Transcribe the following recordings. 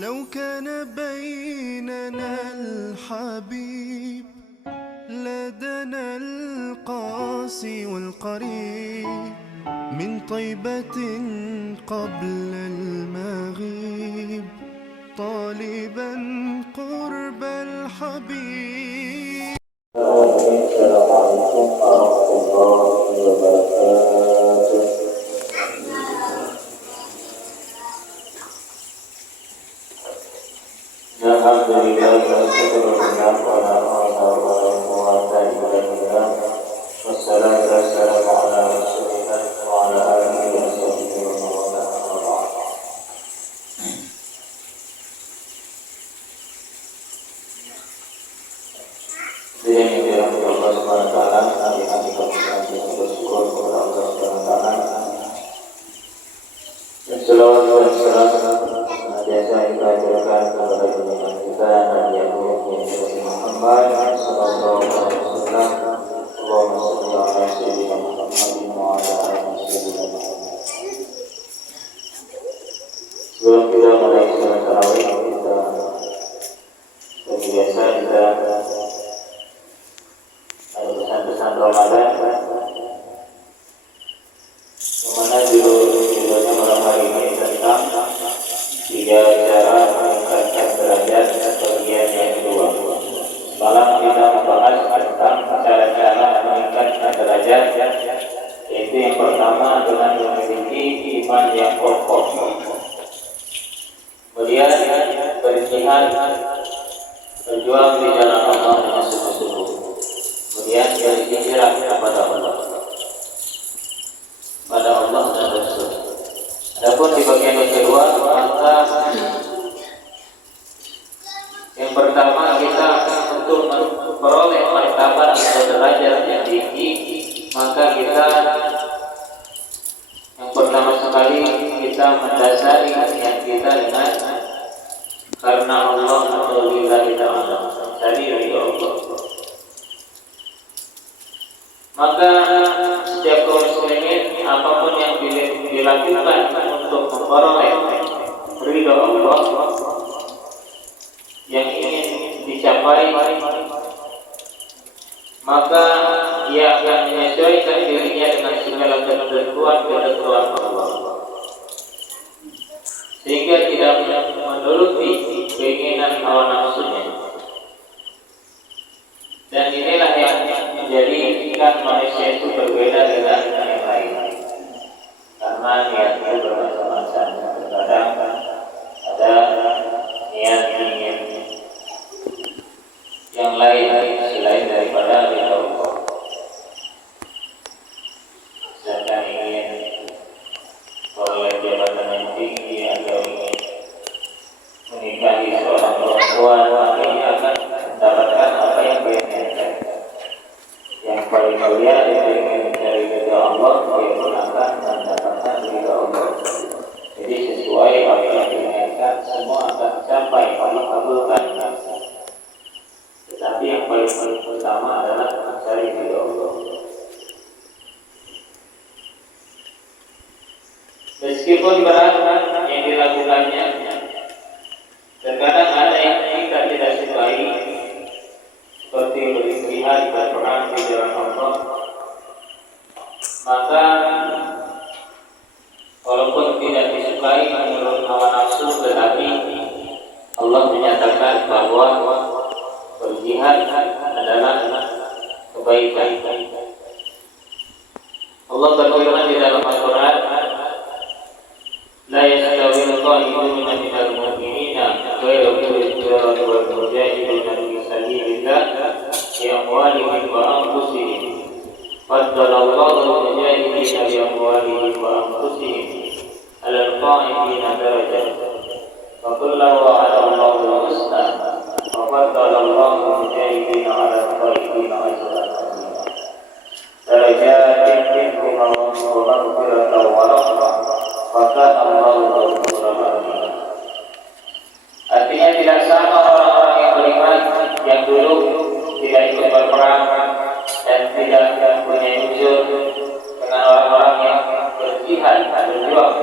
لو كان بيننا الحبيب لدنا القاسي والقريب من طيبة قبل المغيب طالبا قرب الحبيب. السلام عليكم ورحمة الله وبركاته. Alhamdulillah wa syukurulillah wa la hawla wa la quwwata illa billah. Wassalatu wassalamu ala rasulillah wa ala alihi wa sahbihi wa man wala amma ba'd. Dengan dirahmati Allah Subhanahu wa taala, hari-hari kami bersyukur kepada Allah Subhanahu wa taala. Salawat dan salam biasa kita aturkan kepada junjungan kita Nabi Muhammad sallallahu alaihi wasallam. Allahumma shalli ala sayyidina Muhammadin wa ala ali sayyidina Muhammad. Sebelum kita mulai salat tarawih, kita seperti biasa kita ada pesan-pesan Ramadan. Mana judulnya malam hari ini tentang 3 cara meningkatkan derajat bagian yang kedua. Malam kita membahas tentang cara-cara meningkatkan derajat, yaitu yang pertama dengan memiliki iman yang kokoh, kemudian berjihad berjuang di jalan Allah dengan sungguh-sungguh, kemudian berhijrah kepada Allah dan Rasul. Adapun di bagian yang kedua, maka yang pertama kita untuk memperoleh martabat atau derajat yang tinggi, maka kita yang pertama sekali kita mendasari niat kita dengan karena Allah atau lillahi ta'ala, dari ridho Allah. Maka setiap kaum muslimin apapun yang dilakukan untuk memperoleh ridho Allah yang ingin dicapai, maka ia akan menyesuaikan dirinya dengan segala ketentuan Allah, sehingga tidak menuruti keinginan hawa nafsunya. Dan inilah yang menjadikan manusia itu berbeda dengan yang lain, karena niatnya bermacam-macam. Terkadang ada niat ingin yang lain selain daripada ridho Allah. Misalkan ingin memperoleh jabatan yang tinggi atau ingin menikahi seorang perempuan, maka ia akan mendapatkan apa yang dia inginkan. Yang paling mulia dia ingin mencari ridho Allah, dia pun akan mendapatkan ridho Allah. Jadi sesuai apa yang diinginkan, semua akan sampai, Allah kabulkan. Tetapi yang paling utama adalah mencari ridho Allah. Meskipun berat yang dilakukannya, terkadang ada yang kita tidak sukai, seperti beristihad, berperang di jalan Allah. Maka walaupun tidak disukai menurut hawa nafsu, tetapi Allah menyatakan bahwa berjihad adalah kebaikan. Allah berfirman di dalam Al-Quran, la yastawil qa'iduna minal mu'minina ghairu ulil darari wal mujahidina fi sabilillah bi amwalihim wa anfusihim. Faddalallahu al-mujahidina bi amwalihim wa anfusihim 'alal qa'idina darajat. Wa kullu wa'ada Allahu al-husna wa faddalallahu al-mujahidina 'alal qa'idina ajran 'azima. Darajatin minhum wa maghfiratan wa rahmah. Maka Allah berfirman, artinya tidak sama orang-orang yang beriman yang dulu tidak ikut berperang dan tidak mempunyai unsur dengan orang-orang yang berjihad, berjuang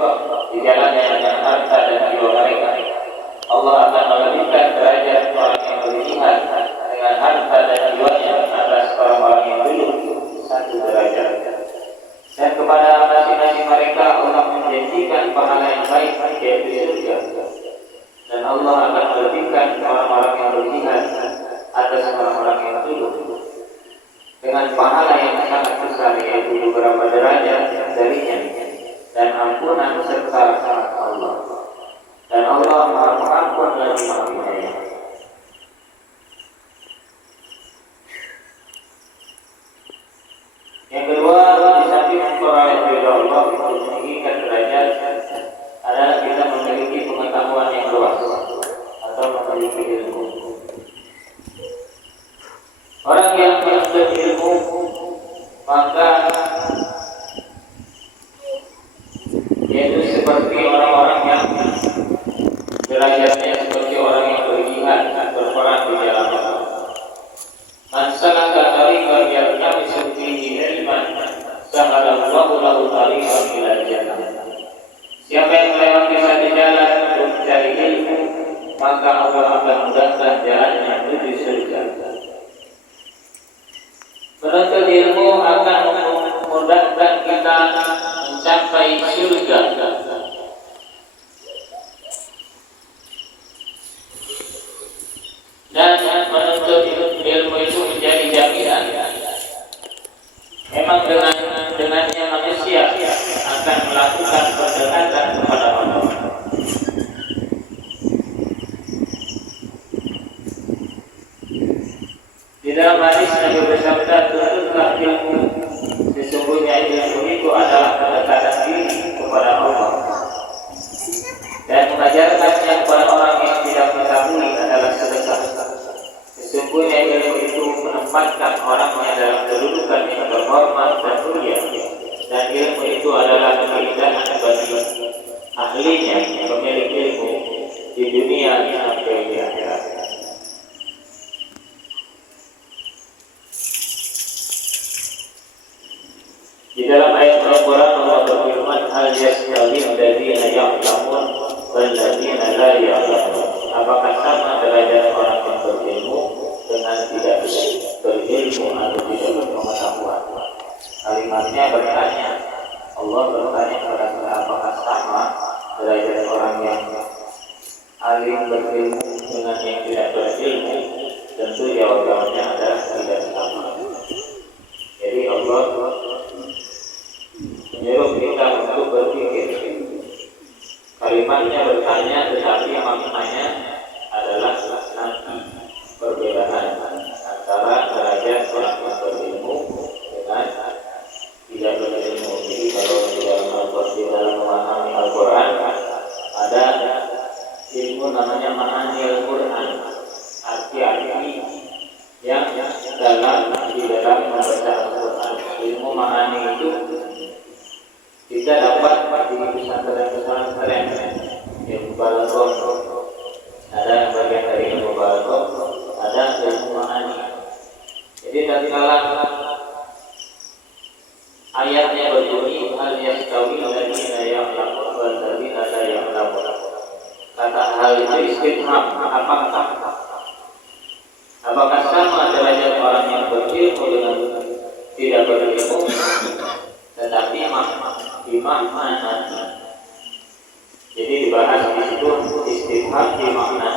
di jalannya dengan harta dan jiwa mereka. Allah Allah akan melebihkan orang-orang yang berjihad atas orang-orang yang tulus dengan pahala yang sangat besar, yaitu beberapa derajat darinya dan ampunan serta rahmat Allah. Dan Allah Maha Pengampun lagi Maha Penyayang. Yang kedua, di samping memperoleh ridha Allah untuk meninggikan derajat adalah kita memiliki pengetahuan yang luas atau memiliki ilmu. Orang yang menuntut ilmu maka yaitu seperti orang-orang yang derajatnya seperti orang yang berjihad berperang di jalan Allah. Man salaka tariqan yaltamisu fihi ilman sahalallahu lahu tariqan ilal jannah. Siapa yang melewati satu jalan untuk mencari ilmu, maka Allah akan mudahkan jalannya menuju surga. Menuntut ilmu akan memudahkan kita mencapai surga. Dan menuntut ilmu itu menjadi jaminan. Memang dengannya manusia akan melakukan pendekatan kepada Allah. Di dalam hadis Nabi bersabda, tuntutlah ilmu, sesungguhnya ilmu itu adalah pendekatan diri kepada Allah. Dan mengajarkannya kepada orang yang tidak mengetahui adalah sedekah. Sesungguhnya ilmu itu menempatkan orangnya dalam kedudukan yang terhormat dan mulia. Dan ilmu itu adalah keindahan bagi ahlinya, pemilik ilmu di dunia sampai di akhirat. Di dalam ayat Al-Quran Allah berfirman, hal yastawi alladziina ya'lamun wal ladziina la ya'lamun. Apakah sama derajat orang yang berilmu dengan tidak berilmu atau tidak berpengetahuan? Kalimatnya bertanya. Allah bertanya kepada kita, apakah sama derajat orang yang alim berilmu dengan yang tidak berilmu? Tentu jawabannya adalah tidak sama. Jadi Allah menyuruh kita untuk berpikir. Kalimatnya bertanya, tetapi maknanya adalah nanti perbedaan antara derajat orang yang berilmu dengan tidak berilmu. Jadi kalau di dalam memahami Al-Quran ada ilmu namanya memahami Al-Quran, arti-arti yang di dalam membaca Al-Quran. Ilmu memahami itu kita dapat di pesantren-pesantren ilmu balaghah. Ada yang bagian dari ilmu balaghah, ada ilmu ma'ani. Jadi tatkala ayatnya berbunyi hal yastawi alladziina ya'lamun wal ladziina la ya'lamun. Kata hal itu istifham, apakah sama derajat orang yang berilmu dengan tidak berilmu? Tetapi di makna. Jadi dibahas di situ istifham di makna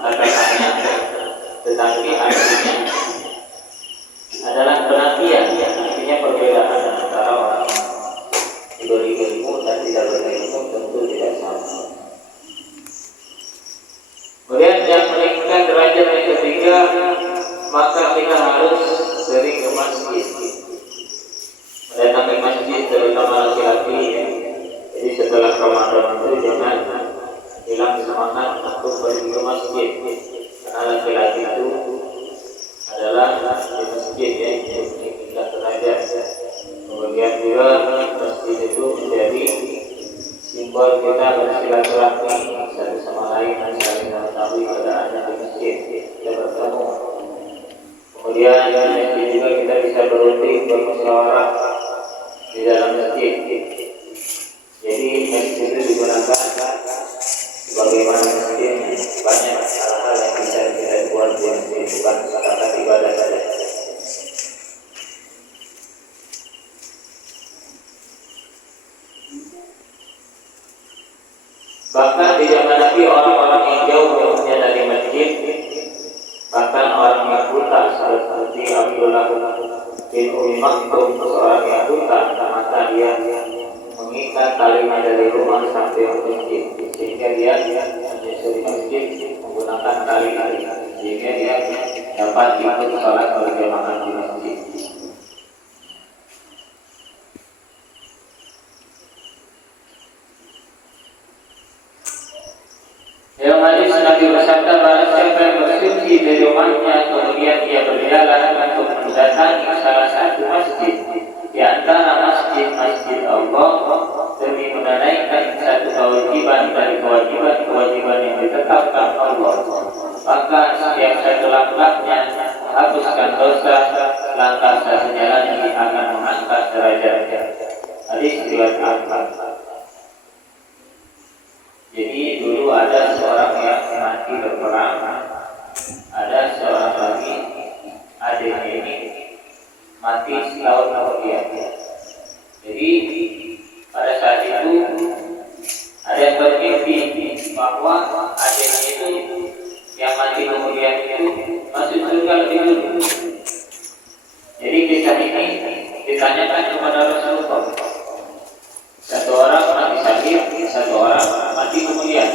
kata-katanya, tetapi artinya adalah penafian. Artinya perbedaan antara orang yang berilmu dan tidak berilmu tentu tidak sama. Kemudian yang meningkatkan derajat yang ketiga, maka kita harus sering ke masjid. Mendatangi masjid terutama laki-laki ya. Jadi setelah Ramadan itu jangan hilang semangat untuk pergi ke masjid. Karena laki-laki itu adalah di masjid ya, tidak derajat. Kemudian juga masjid itu menjadi simbol kita bersilaturahmi satu sama lain dan saling mengetahui keadaan di masjid kita bertemu. Kemudian masjid juga kita bisa berunding bermusyawarah di dalam masjid. Jadi masjid itu digunakan sebagaimana masjid banyak hal-hal yang bisa kita buat di masjid, bukan sekedar ibadah saja. Bahkan di zaman Nabi orang-orang yang jauh sempat ikut sholat berjamaah di masjid. Dalam hadis Nabi bersabda, barang siapa yang bersuci dari rumahnya kemudian dia berjalan untuk mendatangi salah satu masjid di antara masjid-masjid Allah demi menunaikan satu kewajiban dari kewajiban yang ditetapkan Allah, maka setiap satu langkahnya hapuskan dosa, langkah satunya lagi akan mengangkat derajatnya. Hadis riwayat Ahmad. Jadi dulu ada seorang yang mati berperang, ada seorang lagi adiknya ini mati setahun kemudian. Jadi pada saat itu ada yang bermimpi bahwa adiknya itu yang mati kemudian itu masuk surga lebih dulu. Jadi kisah ini ditanyakan kepada Rasulullah. Satu orang mati sakit, satu orang mati kemudian.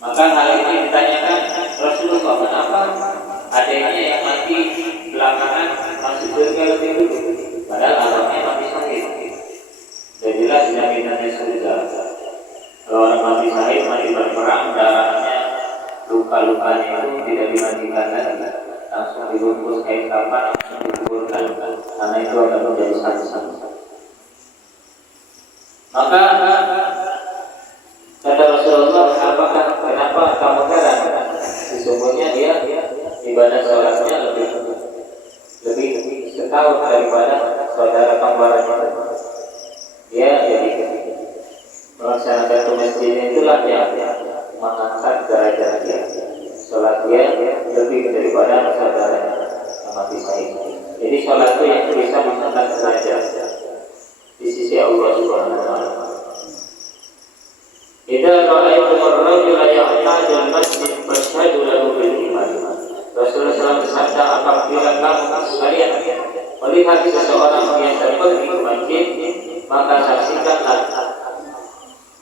Maka hal ini ditanyakan Rasulullah, kenapa adanya yang mati belakangan masuk surga lebih dulu, padahal anaknya mati sakit. Dan jelas jaminannya surga. Kalau orang mati sakit, mati berperang, darahnya, luka-lukanya itu tidak dimandikan lagi, langsung dibungkus kain kapan, langsung dikuburkan, karena itu akan menjadi satu-satu. Maka kata Rasulullah, kenapa kamu heran? Sesungguhnya dia ibadah sholatnya lebih setahun daripada saudara kembarannya. Dia jadi melaksanakan tugasnya, itulah yang mengangkat derajat dia. Sholat dia lebih daripada saudaranya yang mati syahid. Jadi sholat itu yang bisa mengangkat derajat di sisi Allah Subhanahu wa taala. Idza ra'aytum ar-rajula ya'tadu al-masjid fashhadu lahu bil iman. Rasulullah SAW bersabda, apabila kamu sekalian melihat seseorang yang pergi ke masjid, maka saksikanlah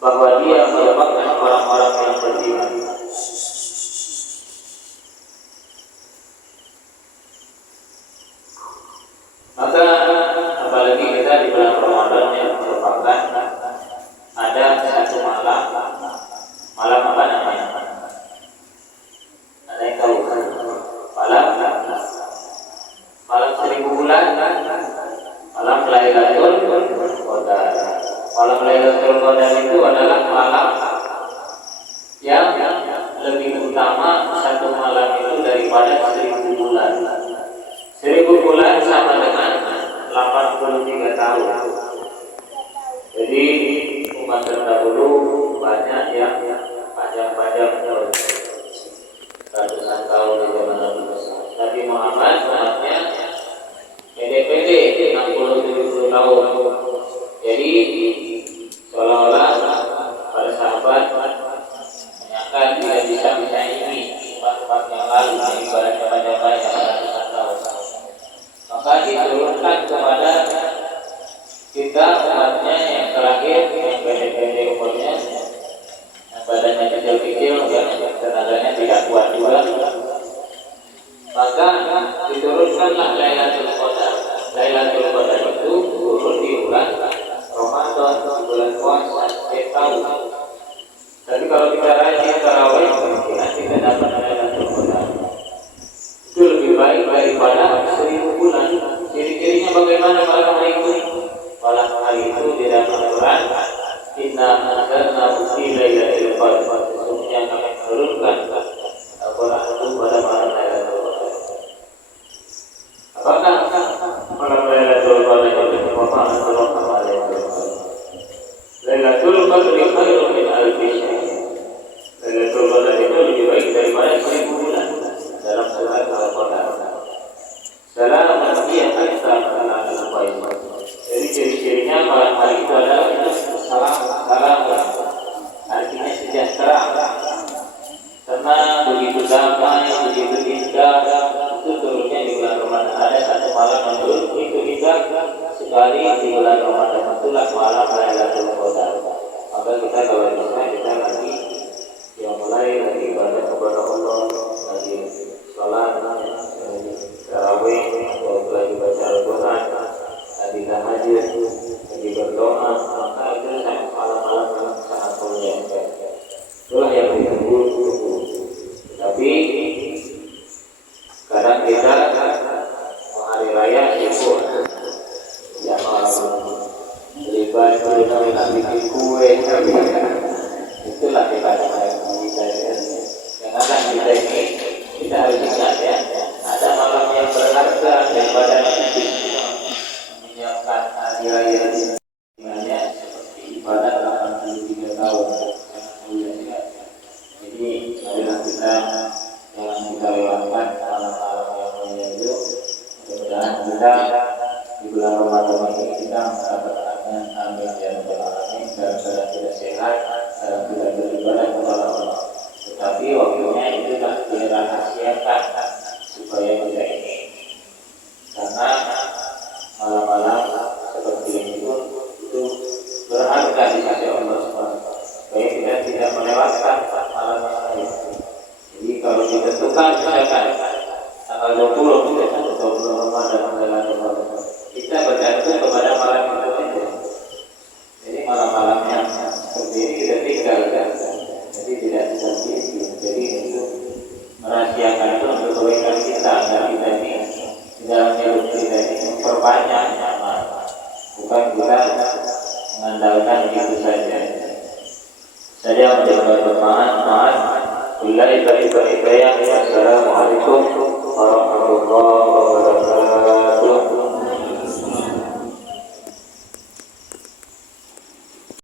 bahwa dia merupakan orang-orang yang beriman. Maka apalagi kita di bulan Ramadan yang merupakan ada satu malam apa namanya? Ada yang tahu kan? Malam 1000 bulan, malam Lailatul Qadar. Malam Lailatul Qadar itu adalah malam yang lebih utama satu malam itu daripada 1000 bulan. 1000 bulan sama dengan 83 tahun. Jadi umat terdahulu banyak yang panjang-panjang ratusan tahun di zaman Nabi Muhammad umatnya pede-pede 60-70 tahun. Jadi seolah-olah para sahabat menyangka tidak bisa menyaingi umat-umat yang lalu yang ibaratnya panjang-panjang ratusan tahun. Maka diturunkan kepada kita umatnya yang terakhir, yang pede-pede umurnya, yang badannya kecil-kecil, yang tenaganya tidak kuat juga. Maka diturunkanlah Lailatul Qadar. Lailatul Qadar itu turun di bulan Ramadan, di bulan puasa, setiap tahun. Tapi kalau kita rajin tarawih, kemungkinan kita dapat Lailatul Qadar. Itu lebih baik daripada 1000 bulan. Ciri-cirinya bagaimana malam hari itu? Malam hari itu di dalam Al-Quran, Inna anzalnahu fi lailatul qadar. Sesungguhnya kami menurunkan Al-Quran itu pada malam Lailatul Qadar. Apakah malam Lailatul Qadar itu apa? Lailatul Qadar khairun min alfi syahr. Lailatul Qadar itu lebih baik daripada 1000 bulan dalam surat Al-Qadar. Salamun hiya hatta al-fajr. Jadi ciri-cirinya malam hari itu adalah salam, artinya sejahtera, tenang, begitu damai, begitu indah. Itu turunnya di bulan Ramadan. Ada satu malam menurut itu indah sekali di bulan Ramadan. Itulah malam Lailatul Qadar. Maka kita kalau bisa kita lagi yang mulai lagi ibadah kepada Allah, lagi sholat. kita jangan kita lewatkan malam-malam yang mulia itu. Mudah-mudahan kita di bulan Ramadan ini kita mendapatkannya. Amin ya rabbal alamin. Dalam keadaan kita sehat, dalam keadaan beribadah kepada Allah. Tetapi waktunya itu tak dirahasiakan supaya kita ini, karena malam-malam seperti ini pun itu berharga di sisi Allah SWT, supaya kita tidak melewatkan malam-malam itu. Jadi kalau ditentukan misalkan tanggal 20 kita 20 Ramadan kita bergantung kepada malam itu saja. Jadi malam-malamnya seperti ini kita tinggalkan. Jadi tidak seperti itu. Jadi untuk merahasiakan itu untuk kebaikan kita agar kita ini di dalam hidup kita ini memperbanyak amal, bukan kita mengandalkan itu saja. Saya menjawab bermanfaat. Wallahi baik. Assalamualaikum warahmatullahi